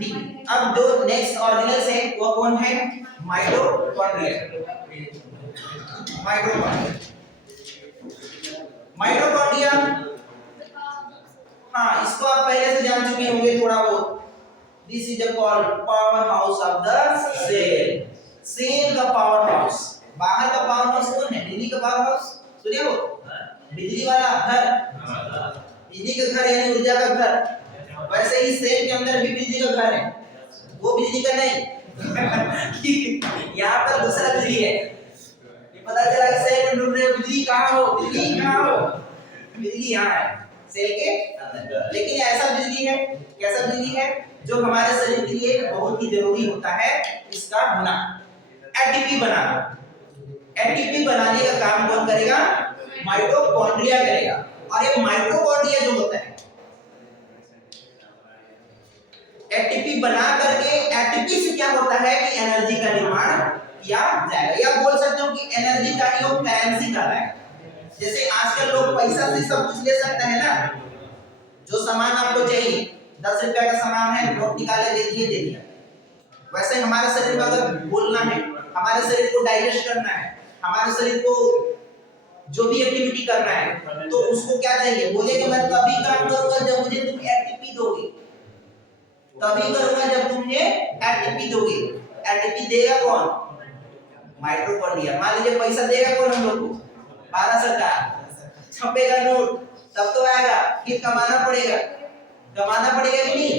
D. अब जो next organelles है वो कौन है? माइटोकॉन्ड्रिया। माइटोकॉन्ड्रिया, माइटोकॉन्ड्रिया, हाँ इसको आप पहले से जान चुके होंगे थोड़ा बहुत। This is called power house of the cell. Cell का पावर हाउस, बाहर का पावर हाउस कौन है? बिजली का पावर हाउस सुने हो? बिजली वाला घर, बिजली का घर यानी ऊर्जा का घर। वैसे ही सेल के अंदर भी बिजली का घर है, वो बिजली का नहीं। यहाँ पर दूसरा बिजली है। ये पता चला कि सेल में ढूंढ रहे हो बिजली कहाँ हो, बिजली कहाँ हो? बिजली यहाँ है सेल के अंदर। लेकिन ऐसा बिजली है, कैसा बिजली है जो हमारे शरीर के लिए बहुत ही जरूरी होता है इसका होना, एटीपी बनाना। एटीपी बनाने का काम कौन करेगा? माइटोकॉन्ड्रिया करेगा। और ये माइटोकॉन्ड्रिया जो होता है एटीपी बना करके, एटीपी से क्या होता है कि एनर्जी का निर्माण किया जाएगा, या बोल सकते हो कि एनर्जी का ही वो करेंसी कर रहा है। जैसे आजकल लोग पैसा से सब कुछ ले सकते हैं ना, जो सामान आपको चाहिए 10 रुपया का सामान है, नोट निकाले दे दिया। वैसे हमारे शरीर में अगर बोलना है, हमारे शरीर को डाइजेस्ट करना है, हमारे शरीर को जो भी एक्टिविटी करना है, तो उसको क्या चाहिए? बोले कि मैं तभी काम करूंगा जब मुझे तुम एटीपी दोगे, तभी करूंगा जब तुम मुझे एटीपी दोगे। एटीपी देगा कौन? माइटोकॉन्ड्रिया। मान लीजिए पैसा देगा कौन हम लोग को? भारत सरकार। छपेगा नोट तब तो आएगा, फिर कमाना पड़ेगा कि नहीं?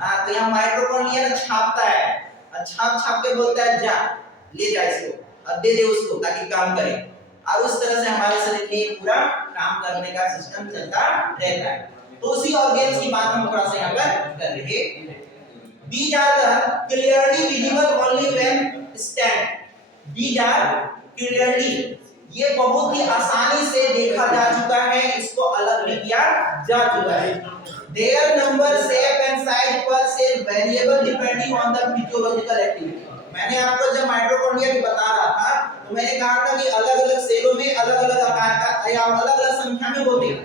हाँ, तो यहाँ माइटोकॉन्ड्रिया छापता है और छाप के बोलता है जा ले जा इसको और दे दे उसको ताकि काम करे। और उस तरह से हमारे शरीर में पूरा काम करने का सिस्टम चलता रहता है। तो उसी ऑर्गेन्स की बात हम थोड़ा सा यहाँ पर कर रहे हैं। These are the clearly visible only when stand. These are clearly, ये बहुत ही आसानी से देखा जा चुका है, इसको अलग भी किया जा चुका है। Their number, shape and size per cell variable depending on the physiological activity. मैंने आपको जब माइटोकॉन्ड्रिया की बता रहा था तो मैंने कहा था कि अलग-अलग सेलों में अलग-अलग आकार का या अलग-अलग संख्या में होते हैं।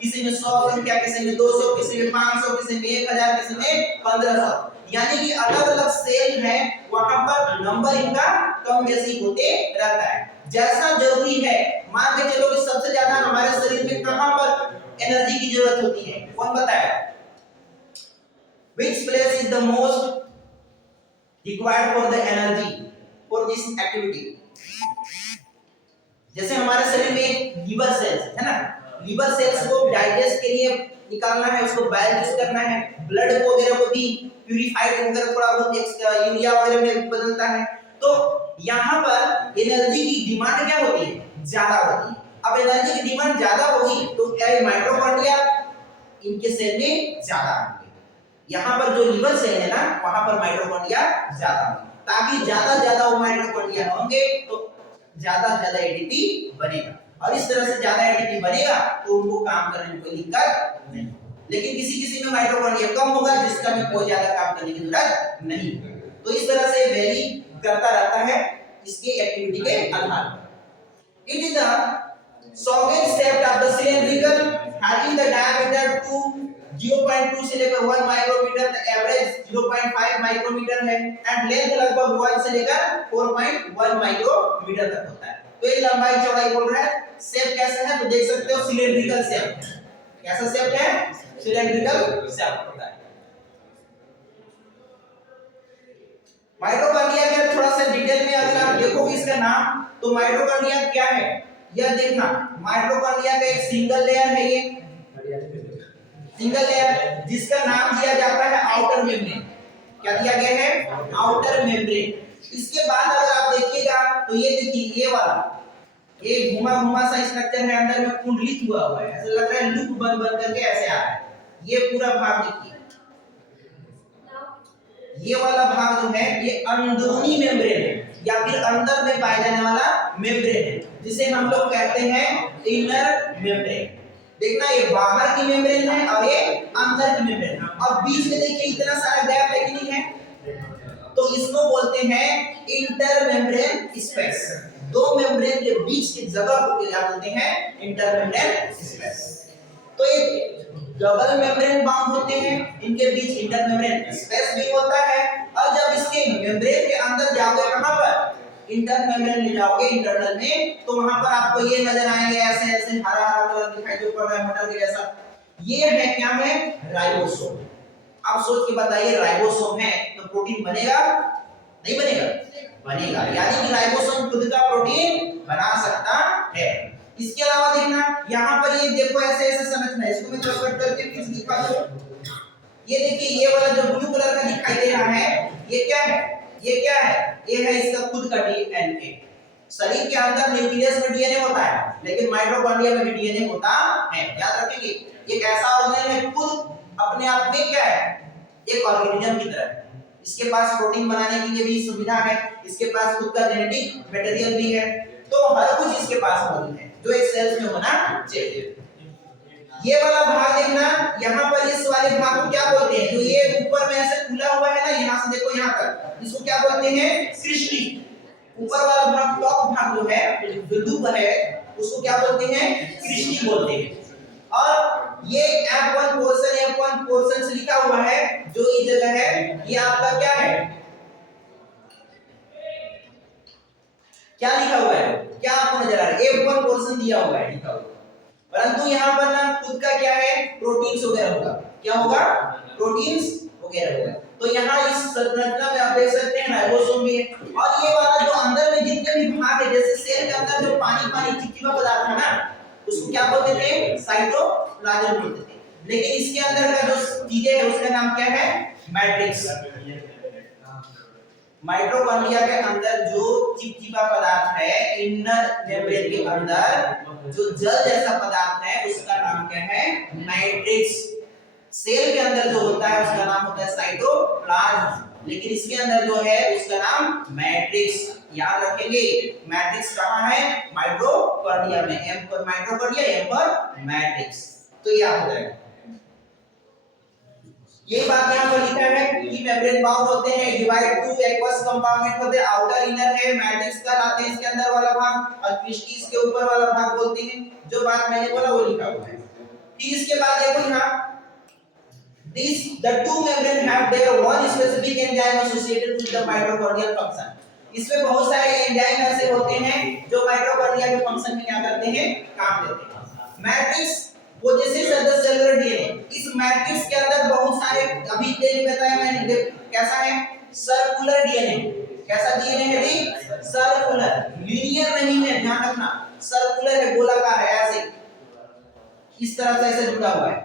किसी में 100 संख्या, किसी में 200, किसी में 500, किसी में 1000, किसी में 1500। यानी कि अलग-अलग सेल है, वहां पर नंबर इनका कम बेसी होते रहता है, जैसा जरूरी है। मान के चलो कि सबसे ज्यादा हमारे शरीर में कहां पर एनर्जी की जरूरत होती है, कौन बताएगा? Which place is the most required for the energy for this activity? जैसे हमारे शरीर में लीवर सेल्स है ना, लीवर सेल्स को डाइजेस्ट के लिए निकालना है, उसको बाइल यूज करना है, ब्लड वगैरह को भी प्यूरिफाइड होकर थोड़ा बहुत यूरिया वगैरह में बदलता है। तो यहाँ पर एनर्जी की डिमांड क्या होती है? ज्यादा होती है। अब एनर्जी की डिमांड ज्यादा होगी तो माइटोकॉन्ड्रिया इनके सेल में ज्यादा होंगे। यहाँ पर जो लीवर सेल है ना, वहां पर माइटोकॉन्ड्रिया ज्यादा होंगे, ताकि ज्यादा वो माइटोकॉन्ड्रिया होंगे तो ज्यादा एटीपी बनेगा। और इस तरह से ज्यादा एटीपी बनेगा तो उनको काम करने में कोई दिक्कत नहीं। लेकिन किसी में माइटोकॉन्ड्रिया कम होगा जिसका में कोई ज्यादा काम करने की जरूरत नहीं। तो इस तरह से वेरी करता रहता है इसकी एक्टिविटी के आधार पर। It is the socket shape of the cylindrical having the diameter to 0.2 से लेकर 1 माइक्रोमीटर, द एवरेज 0.5 माइक्रोमीटर है एंड लेंथ लगभग 1 से लेकर 4.1 माइक्रोमीटर तक होता है। तो ये लंबाई चौड़ाई बोल रहा है। शेप कैसा है तो देख सकते हो सिलिंड्रिकल शेप। कैसा शेप है? सिलिंड्रिकल शेप होता है। माइटोकॉन्ड्रिया के थोड़ा सा डिटेल में अगर आप देखोगे इसका नाम तो माइटोकॉन्ड्रिया क्या है यह देखना। माइटोकॉन्ड्रिया का एक सिंगल लेयर है, ये सिंगल लेयर जिसका नाम दिया जाता है आउटर मेम्ब्रेन। क्या दिया गया है? Outer membrane. इसके बाद अगर आप देखिएगा तो ये देखिए ये वाला ये घुमा सा स्ट्रक्चर है, अंदर में कुंडलित हुआ है, ऐसा लग रहा है लूप बन करके ऐसे आ रहा है। ये पूरा भाग देखिए, ये वाला भाग जो है ये अंदरूनी मेम्ब्रेन है या फिर अंदर में पाया जाने वाला मेम्ब्रेन है, जिसे हम लोग कहते हैं इनर मेम्ब्रेन। देखना ये बाहर की मेम्ब्रेन है और ये अंदर की मेम्ब्रेन है, और बीच में देखिए इतना सारा गैप है कि नहीं है, तो इसको बोलते हैं इंटर मेम्ब्रेन स्पेस। दो मेम्ब्रेन के बीच की जगह को क्या बोलते हैं? Inter membrane space. तो ये डबल मेम्ब्रेन बाउंड होते हैं, इनके बीच इंटर मेम्ब्रेन स्पेस भी होता है। और जब इसके मेम्ब्रेन के अंदर जाओगे कहां पर, इंटर मेम्ब्रेन में जाओगे इंटरनल में, तो वहां पर आपको ये नजर आएंगे ऐसे ऐसे हरा हरा कलर दिखाई जो पड़ रहा है मटर के जैसा, ये है क्या है, राइबोसोम। अब सोच के बताइए राइबोसोम है तो प्रोटीन बनेगा नहीं बनेगा, बनेगा, यानी कि राइबोसोम खुद का प्रोटीन बना सकता है। इसके अलावा देखना यहाँ पर ये देखो ऐसे ऐसे संरचना है, इसको मैं थोड़ा कट करके फिर दिखा दूं। ये देखिए ये वाला जो ब्लू कलर का दिखाई दे रहा है ये क्या है, ये क्या है, ये है इसका खुद का डीएनए। शरीर के अंदर न्यूक्लियस में डीएनए होता है लेकिन माइटोकॉन्ड्रिया में भी डीएनए होता है, याद रखेंगे। एक ऐसा ऑर्गेनेल है खुद अपने आप में क्या है, एक ऑर्गेनिज्म की तरह, इसके पास प्रोटीन बनाने के लिए भी सुविधा है, इसके पास खुद का जेनेटिक मटेरियल भी है, तो हर कुछ इसके पास मौजूद है जो एक सेल्स में होना चाहिए। ये वाला भाग देखना, यहाँ पर इस वाले भाग को क्या बोलते हैं, जो ये ऊपर में ऐसे खुला हुआ है ना, यहाँ से देखो यहाँ तक, इसको क्या बोलते हैं, कृष्णि। ऊपर वाला भाग टॉप भाग जो है जो लूप है उसको क्या बोलते हैं, कृष्णि बोलते हैं। और ये F1 पोर्शन से लिखा हुआ है जो इस जगह है, ये आपका क्या है, क्या लिखा हुआ है, क्या आपको नजर आ रहा है, F1 पोर्शन दिया हुआ है लिखा हुआ, परंतु यहाँ पर ना खुद का क्या है, प्रोटीन्स वगैरह होगा, क्या होगा, प्रोटीन्स वगैरह होगा। तो यहाँ इस संरचना में आप देख सकते हैं राइबोसोम भी है। और ये वाला जो अंदर में जितने भी भाग है, जैसे सेल के अंदर जो पानी पानी चिपचिपा पदार्थ है ना, उसको क्या बोलते थे, साइटोप्लाज्म बोलते थे, लेकिन इसके अंदर का जो चीजें है उसका नाम क्या है, मैट्रिक्स। माइटोकॉन्ड्रिया के अंदर जो चिपचिपा पदार्थ है, इनर मेम्ब्रेन के अंदर जो जल जैसा पदार्थ है उसका नाम क्या है, मैट्रिक्स। सेल के अंदर जो होता है उसका नाम होता है साइटोप्लाज्म, लेकिन इसके अंदर जो है उसका नाम मैट्रिक्स। याद रखेंगे मैट्रिक्स कहां है, माइटोकॉन्ड्रिया में, एम पर माइटोकॉन्ड्रिया, एम पर मैट्रिक्स, तो याद हो जाएगा। ये बात यहाँ पर लिखा है कि मेम्ब्रेन बाउंड होते हैं, डिवाइड टू एक्वस कंपार्टमेंट होते हैं, आउटर इनर है, मैट्रिक्स कहलाते हैं इसके अंदर वाला भाग, और क्रिस्टी इसके ऊपर वाला भाग बोलते हैं। जो बात मैंने बोला वो लिखा हुआ है। फिर इसके बाद देखो यहाँ the two membrane have their one specific enzyme associated with the mitochondrial function। इसमें बहुत सारे एंजाइम ऐसे होते हैं जो माइटोकॉन्ड्रिया के फंक्शन में क्या करते हैं, काम देते हैं। Matrix possesses the cellular DNA, इस मैट्रिक्स के अंदर बहुत सारे, अभी देने बताया मैंने, कैसा है, सर्कुलर डीएनए। कैसा डीएनए है जी, सर्कुलर, लीनियर नहीं है, ध्यान रखना, सर्कुलर है, गोलाकार है, ऐसे इस तरह से ऐसे जुड़ा हुआ है,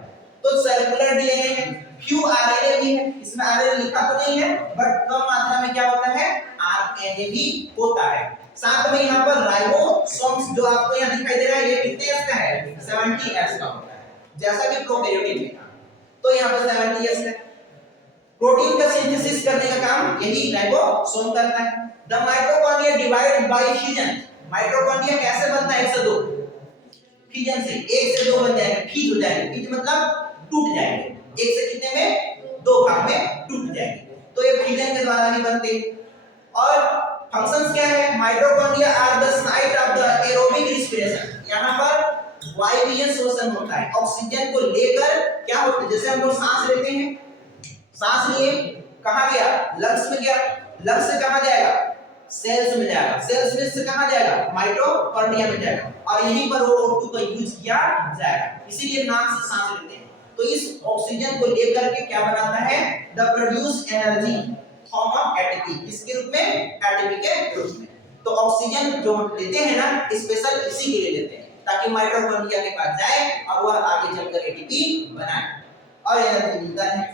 तो सर्कुलर डीएनए है। फ्यू आरएनए भी है, इसमें आरएनए लिखा तो नहीं है बट कम मात्रा में क्या होता है, आरएनए भी होता है। साथ में यहाँ पर राइबोसोम्स जो आपको यहाँ दिखाई दे रहा है, ये कितने एस का है, 70 एस का होता है, जैसा कि प्रोकैरियोटिक में था, तो यहाँ पर 70 एस है। प्रोटीन का सिंथेसिस करने का काम यही राइबोसोम करता है। The mitochondria divide by fusion, mitochondria कैसे बनता है, 1 से 2, फ्यूजन से 1 से 2 बन जाएगा, फ्यूज हो जाएगा, फ्यूज मतलब टूट जाएंगे, 1 से कितने में, 2 भाग में टूट जाएंगे, तो ये फ्यूजन के द्वारा ही बनते हैं। और फंक्शंस क्या है, mitochondria are the site of the aerobic respiration, यहाँ पर वायवीय श्वसन होता है, ऑक्सीजन को लेकर क्या होता है, जैसे हम लोग सांस लेते हैं, सांस लिए कहां गया, लंग्स में गया, लंग्स से कहां जाएगा, सेल्स में जाएगा, सेल्स में से कहां जाएगा, माइटोकॉन्ड्रिया में जाएगा, और यहीं पर वो O2 का यूज किया जाएगा, इसीलिए नाक से सांस लेते हैं। तो इस ऑक्सीजन को लेकर के क्या बनाता है, the produce energy form of ATP, किसके रूप में, एटीपी के रूप में। तो ऑक्सीजन जो हम लेते हैं ना, स्पेशल इसी के लिए लेते हैं ताकि माइटोकॉन्ड्रिया के पास जाए और वह आगे चलकर एटीपी बनाए और एनर्जी मिलता है।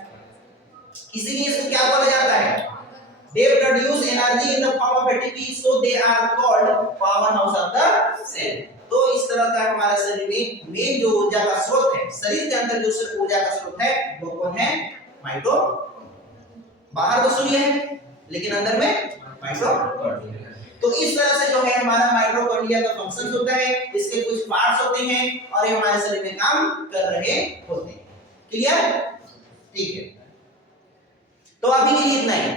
इसीलिए इसको क्या बोला जाता है, they produce energy in the form of ATP, so they are called powerhouse of the cell। तो इस तरह का हमारा शरीर में मेन जो ऊर्जा का स्रोत है, शरीर के अंदर जो ऊर्जा का स्रोत है वो कौन है, माइटोकॉन्ड्रिया। बाहर तो सूर्य है लेकिन अंदर में माइटोकॉन्ड्रिया। तो इस तरह से जो है हमारा माइटोकॉन्ड्रिया का फंक्शन होता है, इसके कुछ पार्ट्स होते हैं और ये हमारे शरीर में काम कर रहे होते हैं। क्लियर, ठीक है, तो अभी के लिए इतना ही।